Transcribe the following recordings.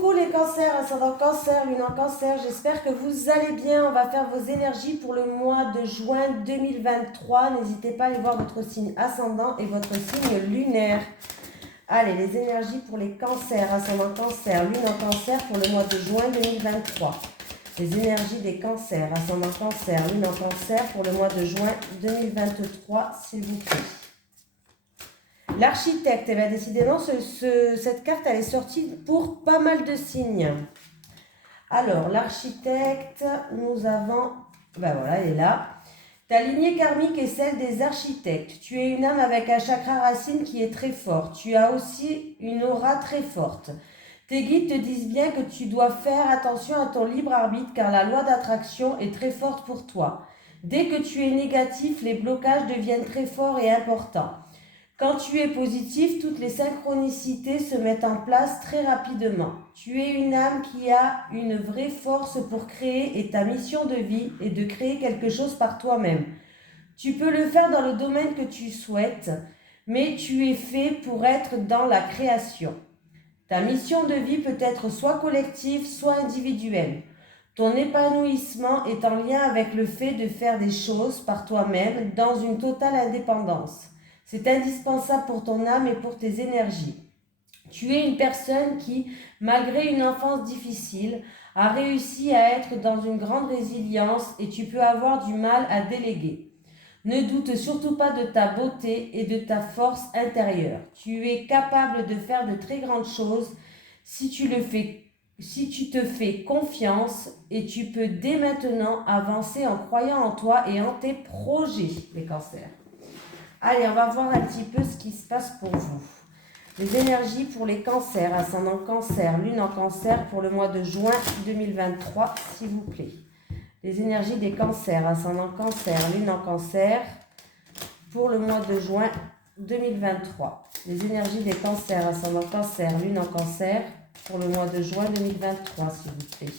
coucou les cancers, ascendant cancer, lune en cancer, j'espère que vous allez bien. On va faire vos énergies pour le mois de juin 2023. N'hésitez pas à aller voir votre signe ascendant et votre signe lunaire. Allez, les énergies pour les cancers, ascendant cancer, lune en cancer pour le mois de juin 2023. Les énergies des cancers, ascendant cancer, lune en cancer pour le mois de juin 2023, s'il vous plaît. L'architecte, eh bien, décidément, cette carte, elle est sortie pour pas mal de signes. Alors, l'architecte, nous avons... Ben voilà, elle est là. Ta lignée karmique est celle des architectes. Tu es une âme avec un chakra racine qui est très fort. Tu as aussi une aura très forte. Tes guides te disent bien que tu dois faire attention à ton libre arbitre car la loi d'attraction est très forte pour toi. Dès que tu es négatif, les blocages deviennent très forts et importants. Quand tu es positif, toutes les synchronicités se mettent en place très rapidement. Tu es une âme qui a une vraie force pour créer et ta mission de vie est de créer quelque chose par toi-même. Tu peux le faire dans le domaine que tu souhaites, mais tu es fait pour être dans la création. Ta mission de vie peut être soit collective, soit individuelle. Ton épanouissement est en lien avec le fait de faire des choses par toi-même dans une totale indépendance. C'est indispensable pour ton âme et pour tes énergies. Tu es une personne qui, malgré une enfance difficile, a réussi à être dans une grande résilience et tu peux avoir du mal à déléguer. Ne doute surtout pas de ta beauté et de ta force intérieure. Tu es capable de faire de très grandes choses si tu te fais confiance et tu peux dès maintenant avancer en croyant en toi et en tes projets, les cancers. Allez, on va voir un petit peu ce qui se passe pour vous. Les énergies pour les cancers, ascendant cancer, lune en cancer pour le mois de juin 2023, s'il vous plaît. Les énergies des cancers, ascendant cancer, lune en cancer pour le mois de juin 2023. Les énergies des cancers, ascendant cancer, lune en cancer pour le mois de juin 2023, s'il vous plaît.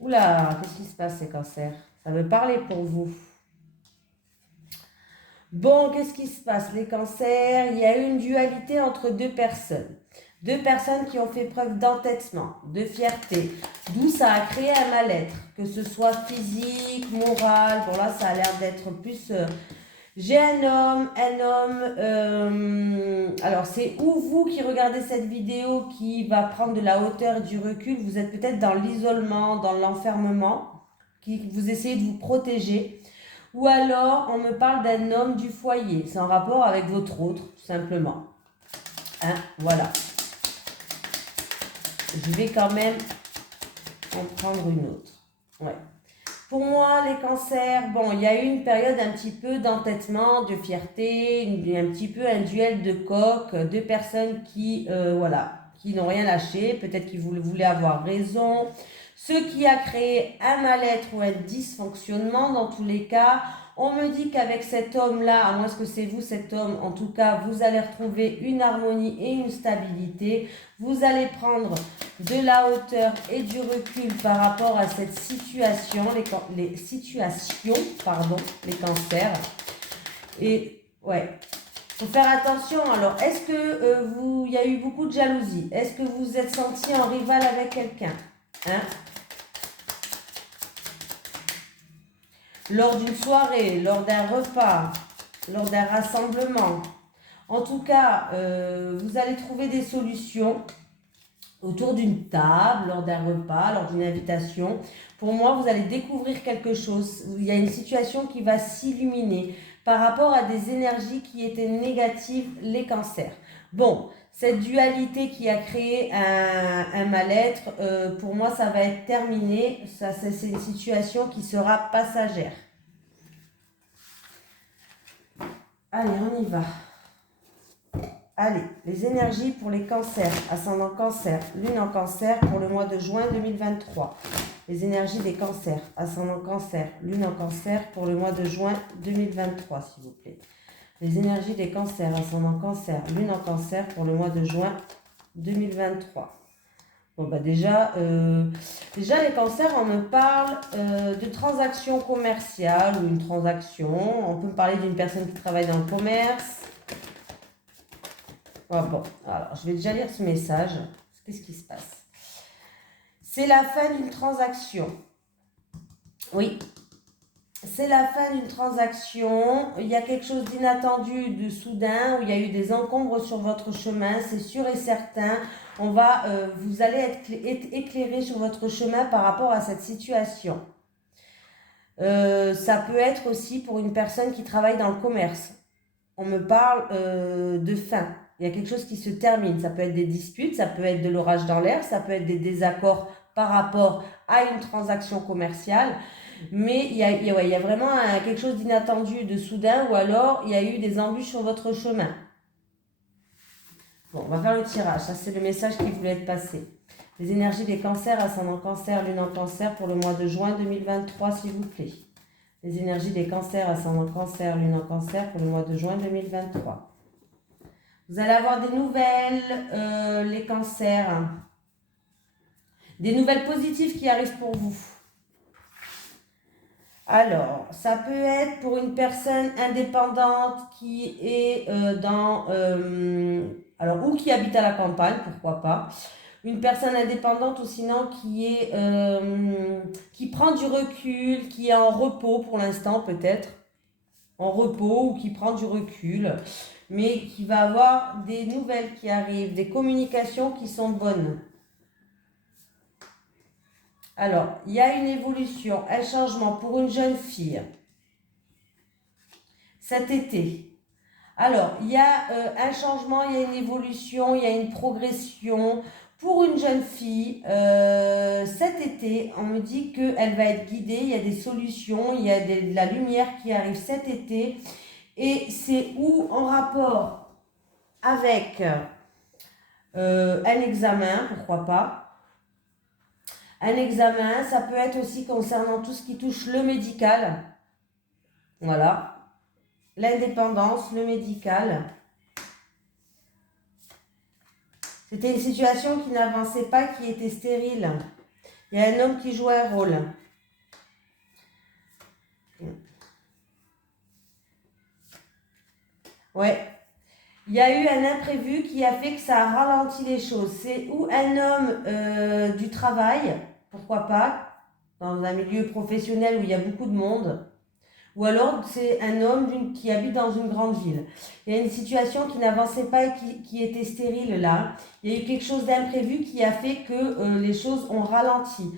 Oula, qu'est-ce qui se passe ces cancers? Ça veut parler pour vous. Bon, qu'est-ce qui se passe? Les cancers, il y a eu une dualité entre deux personnes. Deux personnes qui ont fait preuve d'entêtement, de fierté, d'où ça a créé un mal-être, que ce soit physique, moral. Bon là, ça a l'air d'être plus... J'ai un homme, alors c'est ou vous qui regardez cette vidéo qui va prendre de la hauteur et du recul, vous êtes peut-être dans l'isolement, dans l'enfermement, qui vous essayez de vous protéger. Ou alors, on me parle d'un homme du foyer. C'est en rapport avec votre autre, tout simplement. Hein, voilà. Je vais quand même en prendre une autre. Ouais. Pour moi, les cancers, bon, il y a eu une période un petit peu d'entêtement, de fierté, un petit peu un duel de coq, deux personnes qui, voilà, qui n'ont rien lâché. Peut-être qu'ils voulaient avoir raison. Ce qui a créé un mal-être ou un dysfonctionnement dans tous les cas. On me dit qu'avec cet homme-là, à moins que c'est vous cet homme, en tout cas, vous allez retrouver une harmonie et une stabilité. Vous allez prendre de la hauteur et du recul par rapport à cette situation, les cancers. Et ouais, faut faire attention. Alors, est-ce que il y a eu beaucoup de jalousie? Est-ce que vous êtes senti en rival avec quelqu'un? Hein? Lors d'une soirée, lors d'un repas, lors d'un rassemblement. En tout cas, vous allez trouver des solutions autour d'une table, lors d'un repas, lors d'une invitation. Pour moi, vous allez découvrir quelque chose. Il y a une situation qui va s'illuminer par rapport à des énergies qui étaient négatives, les cancers. Bon, cette dualité qui a créé un mal-être, pour moi, ça va être terminé. C'est une situation qui sera passagère. Allez, on y va. Allez, les énergies pour les cancers, ascendant cancer, lune en cancer pour le mois de juin 2023. Les énergies des cancers, ascendant cancer, lune en cancer pour le mois de juin 2023, s'il vous plaît. Les énergies des cancers, ascendant cancer, lune en cancer pour le mois de juin 2023. Bon, bah déjà les cancers, on me parle de transactions commerciales ou une transaction. On peut me parler d'une personne qui travaille dans le commerce. Ah bon, alors je vais déjà lire ce message. Qu'est-ce qui se passe? C'est la fin d'une transaction. Oui. C'est la fin d'une transaction. Il y a quelque chose d'inattendu, de soudain, où il y a eu des encombres sur votre chemin. C'est sûr et certain. Vous allez être éclairé sur votre chemin par rapport à cette situation. Ça peut être aussi pour une personne qui travaille dans le commerce. On me parle de fin. Il y a quelque chose qui se termine. Ça peut être des disputes, ça peut être de l'orage dans l'air, ça peut être des désaccords par rapport à une transaction commerciale. Mais il y a vraiment quelque chose d'inattendu, de soudain, ou alors il y a eu des embûches sur votre chemin. Bon, on va faire le tirage. Ça, c'est le message qui voulait être passé. Les énergies des cancers, ascendant cancer, lune en cancer pour le mois de juin 2023, s'il vous plaît. Les énergies des cancers, ascendant cancer, lune en cancer pour le mois de juin 2023. Vous allez avoir des nouvelles, les cancers. Des nouvelles positives qui arrivent pour vous. Alors, ça peut être pour une personne indépendante qui est ou qui habite à la campagne, pourquoi pas. Une personne indépendante ou sinon qui prend du recul, qui est en repos pour l'instant peut-être. En repos ou qui prend du recul, mais qui va avoir des nouvelles qui arrivent, des communications qui sont bonnes. Alors, il y a une évolution, un changement pour une jeune fille cet été. Alors, il y a un changement, il y a une évolution, il y a une progression pour une jeune fille. Cet été, on me dit qu'elle va être guidée, il y a des solutions, il y a de la lumière qui arrive cet été. Et c'est en rapport avec un examen, pourquoi pas. Un examen, ça peut être aussi concernant tout ce qui touche le médical. Voilà. L'indépendance, le médical. C'était une situation qui n'avançait pas, qui était stérile. Il y a un homme qui joue un rôle. Ouais. Il y a eu un imprévu qui a fait que ça a ralenti les choses. C'est ou un homme du travail, pourquoi pas, dans un milieu professionnel où il y a beaucoup de monde, ou alors c'est un homme qui habite dans une grande ville. Il y a une situation qui n'avançait pas et qui était stérile là. Il y a eu quelque chose d'imprévu qui a fait que les choses ont ralenti.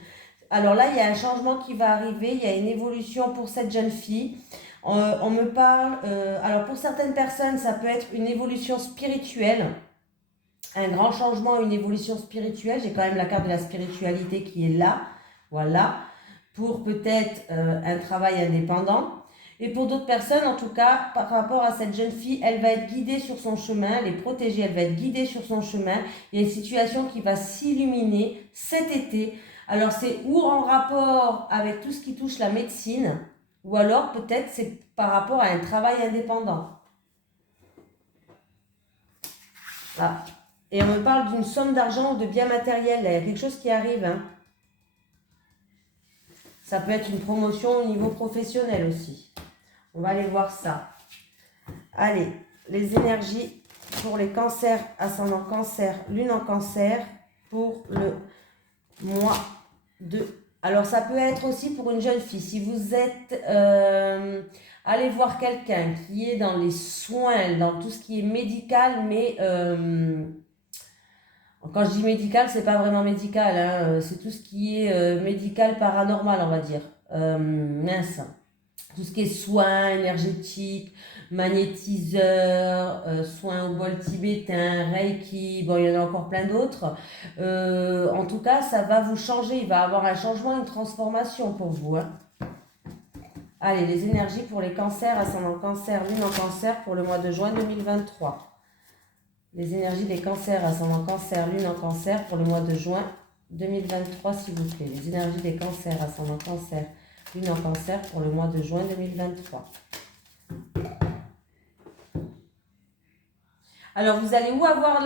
Alors là, il y a un changement qui va arriver, il y a une évolution pour cette jeune fille. On me parle, alors pour certaines personnes, ça peut être une évolution spirituelle, un grand changement, une évolution spirituelle. J'ai quand même la carte de la spiritualité qui est là, voilà, pour peut-être un travail indépendant. Et pour d'autres personnes, en tout cas, par rapport à cette jeune fille, elle va être guidée sur son chemin, elle est protégée, elle va être guidée sur son chemin. Il y a une situation qui va s'illuminer cet été. Alors c'est ou en rapport avec tout ce qui touche la médecine, ou alors peut-être c'est par rapport à un travail indépendant. Là. Et on me parle d'une somme d'argent ou de biens matériels. Là, il y a quelque chose qui arrive. Hein. Ça peut être une promotion au niveau professionnel aussi. On va aller voir ça. Allez, les énergies pour les cancers, ascendant cancer, lune en cancer, pour le mois de... Alors, ça peut être aussi pour une jeune fille. Si vous êtes... allez voir quelqu'un qui est dans les soins, dans tout ce qui est médical, mais... quand je dis médical, c'est pas vraiment médical. Hein, c'est tout ce qui est médical paranormal, on va dire. Mince. Tout ce qui est soins énergétiques, magnétiseurs, soins au bol tibétain, Reiki, bon, il y en a encore plein d'autres. En tout cas, ça va vous changer. Il va y avoir un changement, une transformation pour vous. Hein. Allez, les énergies pour les cancers, ascendant cancer, lune en cancer pour le mois de juin 2023. Les énergies des cancers, ascendant cancer, lune en cancer pour le mois de juin 2023, s'il vous plaît. Les énergies des cancers, ascendant cancer, lune en cancer pour le mois de juin 2023. Alors, vous allez ou avoir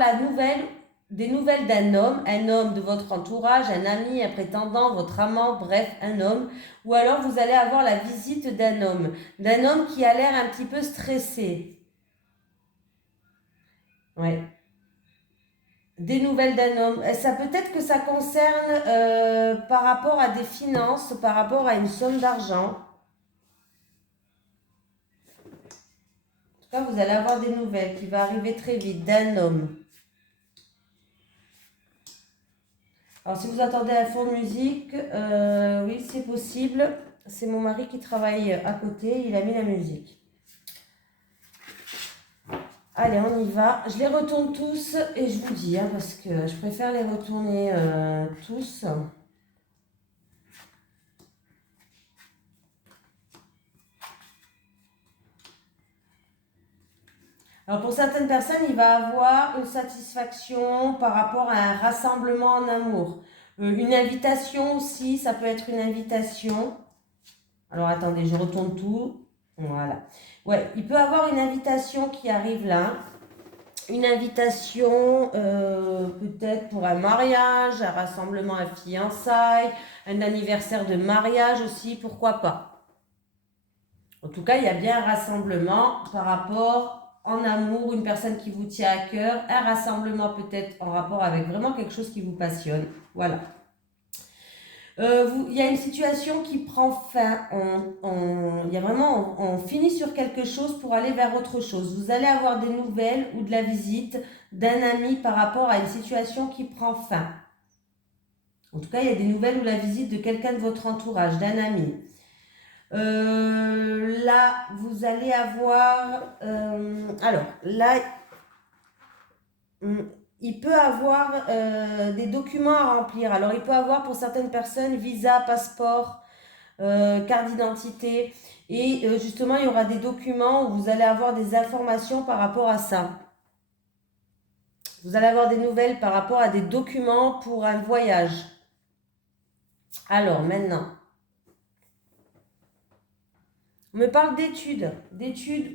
des nouvelles d'un homme, un homme de votre entourage, un ami, un prétendant, votre amant, bref, un homme. Ou alors, vous allez avoir la visite d'un homme qui a l'air un petit peu stressé. Ouais. Des nouvelles d'un homme. Ça peut-être que ça concerne par rapport à des finances, par rapport à une somme d'argent. En tout cas, vous allez avoir des nouvelles qui vont arriver très vite d'un homme. Alors, si vous attendez un fond de musique, oui, c'est possible. C'est mon mari qui travaille à côté, il a mis la musique. Allez, on y va. Je les retourne tous et je vous dis, hein, parce que je préfère les retourner tous. Alors pour certaines personnes, il va avoir une satisfaction par rapport à un rassemblement en amour. Une invitation aussi, ça peut être une invitation. Alors attendez, je retourne tout. Voilà. Ouais, il peut avoir une invitation qui arrive là. Une invitation peut-être pour un mariage, un rassemblement, un fiançailles, un anniversaire de mariage aussi, pourquoi pas. En tout cas, il y a bien un rassemblement par rapport en amour, une personne qui vous tient à cœur, un rassemblement peut-être en rapport avec vraiment quelque chose qui vous passionne. Voilà. Il y a une situation qui prend fin. On finit sur quelque chose pour aller vers autre chose. Vous allez avoir des nouvelles ou de la visite d'un ami par rapport à une situation qui prend fin. En tout cas, il y a des nouvelles ou la visite de quelqu'un de votre entourage, d'un ami. Là, vous allez avoir... alors, là, il peut avoir des documents à remplir. Alors, il peut avoir pour certaines personnes visa, passeport, carte d'identité. Et justement, il y aura des documents où vous allez avoir des informations par rapport à ça. Vous allez avoir des nouvelles par rapport à des documents pour un voyage. Alors, maintenant... On me parle d'études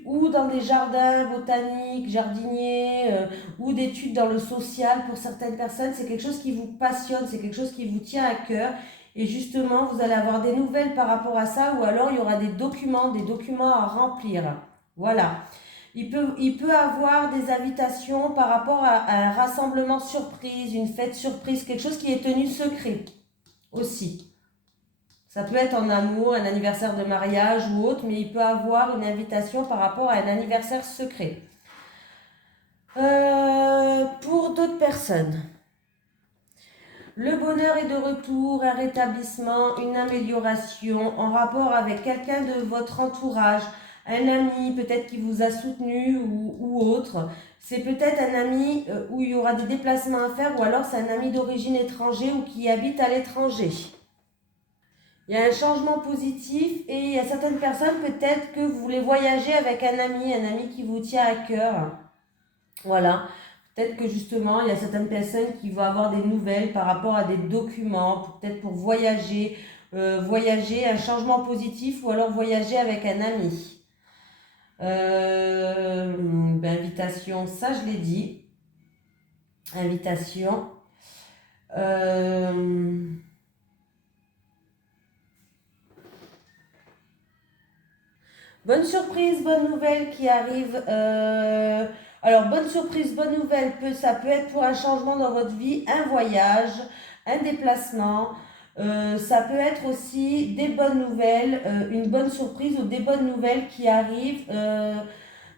ou dans des jardins botaniques, jardiniers, ou d'études dans le social pour certaines personnes. C'est quelque chose qui vous passionne, c'est quelque chose qui vous tient à cœur. Et justement, vous allez avoir des nouvelles par rapport à ça, ou alors il y aura des documents à remplir. Voilà. Il peut avoir des invitations par rapport à un rassemblement surprise, une fête surprise, quelque chose qui est tenu secret aussi. Ça peut être en amour, un anniversaire de mariage ou autre, mais il peut avoir une invitation par rapport à un anniversaire secret. Pour d'autres personnes, le bonheur est de retour, un rétablissement, une amélioration en rapport avec quelqu'un de votre entourage, un ami peut-être qui vous a soutenu ou autre. C'est peut-être un ami où il y aura des déplacements à faire ou alors c'est un ami d'origine étrangère ou qui habite à l'étranger. Il y a un changement positif et il y a certaines personnes, peut-être que vous voulez voyager avec un ami qui vous tient à cœur. Voilà. Peut-être que justement, il y a certaines personnes qui vont avoir des nouvelles par rapport à des documents, peut-être pour voyager, un changement positif ou alors voyager avec un ami. Invitation, ça je l'ai dit. Invitation. Bonne surprise, bonne nouvelle qui arrive. Alors, bonne surprise, bonne nouvelle, ça peut être pour un changement dans votre vie, un voyage, un déplacement. Ça peut être aussi des bonnes nouvelles, une bonne surprise ou des bonnes nouvelles qui arrivent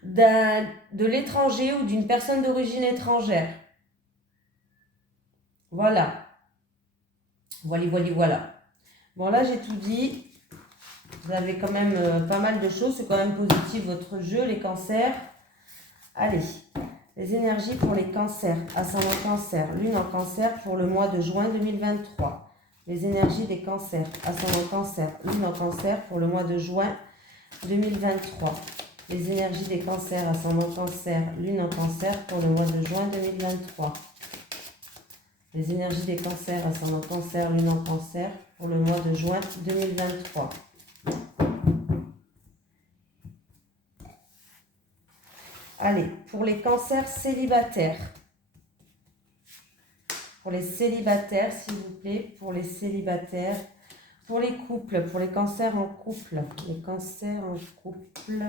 de l'étranger ou d'une personne d'origine étrangère. Voilà. Voilà. Bon, là, j'ai tout dit. Vous avez quand même pas mal de choses. C'est quand même positif votre jeu, les cancers. Allez, les énergies pour les cancers. Ascendant cancer, lune en cancer pour le mois de juin 2023. Les énergies des cancers. Ascendant cancer, lune en cancer pour le mois de juin 2023. Les énergies des cancers. Ascendant cancer, lune en cancer pour le mois de juin 2023. Les énergies des cancers. Ascendant cancer, lune en cancer pour le mois de juin 2023. Allez, pour les cancers célibataires. Pour les célibataires, s'il vous plaît. Pour les célibataires. Pour les couples. Pour les cancers en couple. Les cancers en couple.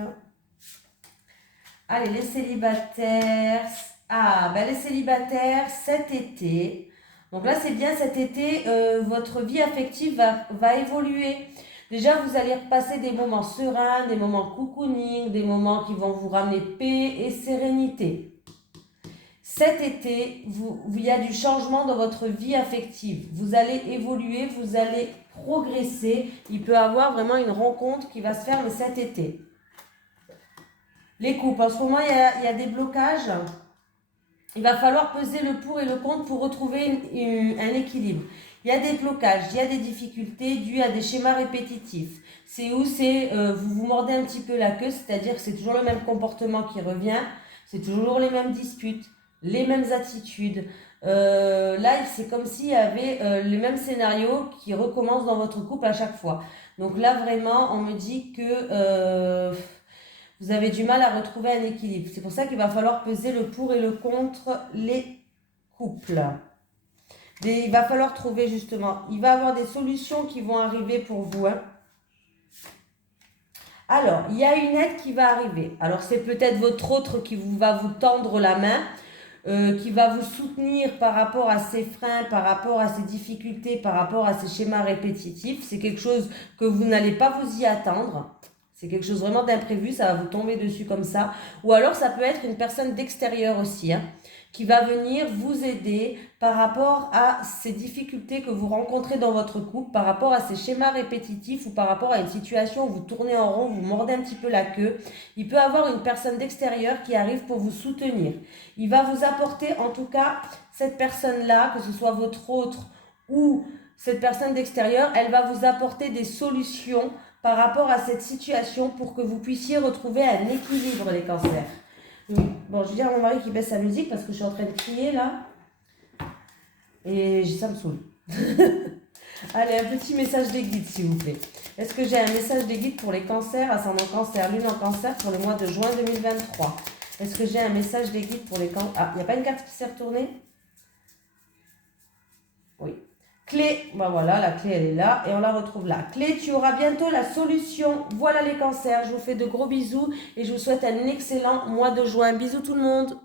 Allez, les célibataires. Ah, ben les célibataires, cet été. Donc là, c'est bien cet été, votre vie affective va évoluer. Déjà, vous allez repasser des moments sereins, des moments cocooning, des moments qui vont vous ramener paix et sérénité. Cet été, il y a du changement dans votre vie affective. Vous allez évoluer, vous allez progresser. Il peut y avoir vraiment une rencontre qui va se faire, mais cet été. Les couples, en ce moment, il y a des blocages. Il va falloir peser le pour et le contre pour retrouver un équilibre. Il y a des blocages, il y a des difficultés dues à des schémas répétitifs. C'est où vous vous mordez un petit peu la queue, c'est-à-dire que c'est toujours le même comportement qui revient, c'est toujours les mêmes disputes, les mêmes attitudes. Là, c'est comme s'il y avait les mêmes scénarios qui recommencent dans votre couple à chaque fois. Donc là, vraiment, on me dit que vous avez du mal à retrouver un équilibre. C'est pour ça qu'il va falloir peser le pour et le contre les couples. Il va falloir trouver justement, il va y avoir des solutions qui vont arriver pour vous. Hein. Alors, il y a une aide qui va arriver. Alors, c'est peut-être votre autre qui va vous tendre la main, qui va vous soutenir par rapport à ses freins, par rapport à ses difficultés, par rapport à ses schémas répétitifs. C'est quelque chose que vous n'allez pas vous y attendre. C'est quelque chose vraiment d'imprévu, ça va vous tomber dessus comme ça. Ou alors ça peut être une personne d'extérieur aussi, hein, qui va venir vous aider par rapport à ces difficultés que vous rencontrez dans votre couple, par rapport à ces schémas répétitifs ou par rapport à une situation où vous tournez en rond, vous mordez un petit peu la queue. Il peut y avoir une personne d'extérieur qui arrive pour vous soutenir. Il va vous apporter, en tout cas, cette personne-là, que ce soit votre autre ou cette personne d'extérieur, elle va vous apporter des solutions par rapport à cette situation pour que vous puissiez retrouver un équilibre, les cancers. Oui. Bon, je vais dire à mon mari qu'il baisse sa musique parce que je suis en train de crier là. Et ça me saoule. Allez, un petit message des guides, s'il vous plaît. Est-ce que j'ai un message des guides pour les cancers, ascendant cancer, lune en cancer pour le mois de juin 2023? Est-ce que j'ai un message des guides pour les cancers? Ah, il n'y a pas une carte qui s'est retournée? Oui. Clé, ben voilà, la clé elle est là et on la retrouve là. Clé, tu auras bientôt la solution. Voilà les cancers, je vous fais de gros bisous et je vous souhaite un excellent mois de juin. Bisous tout le monde.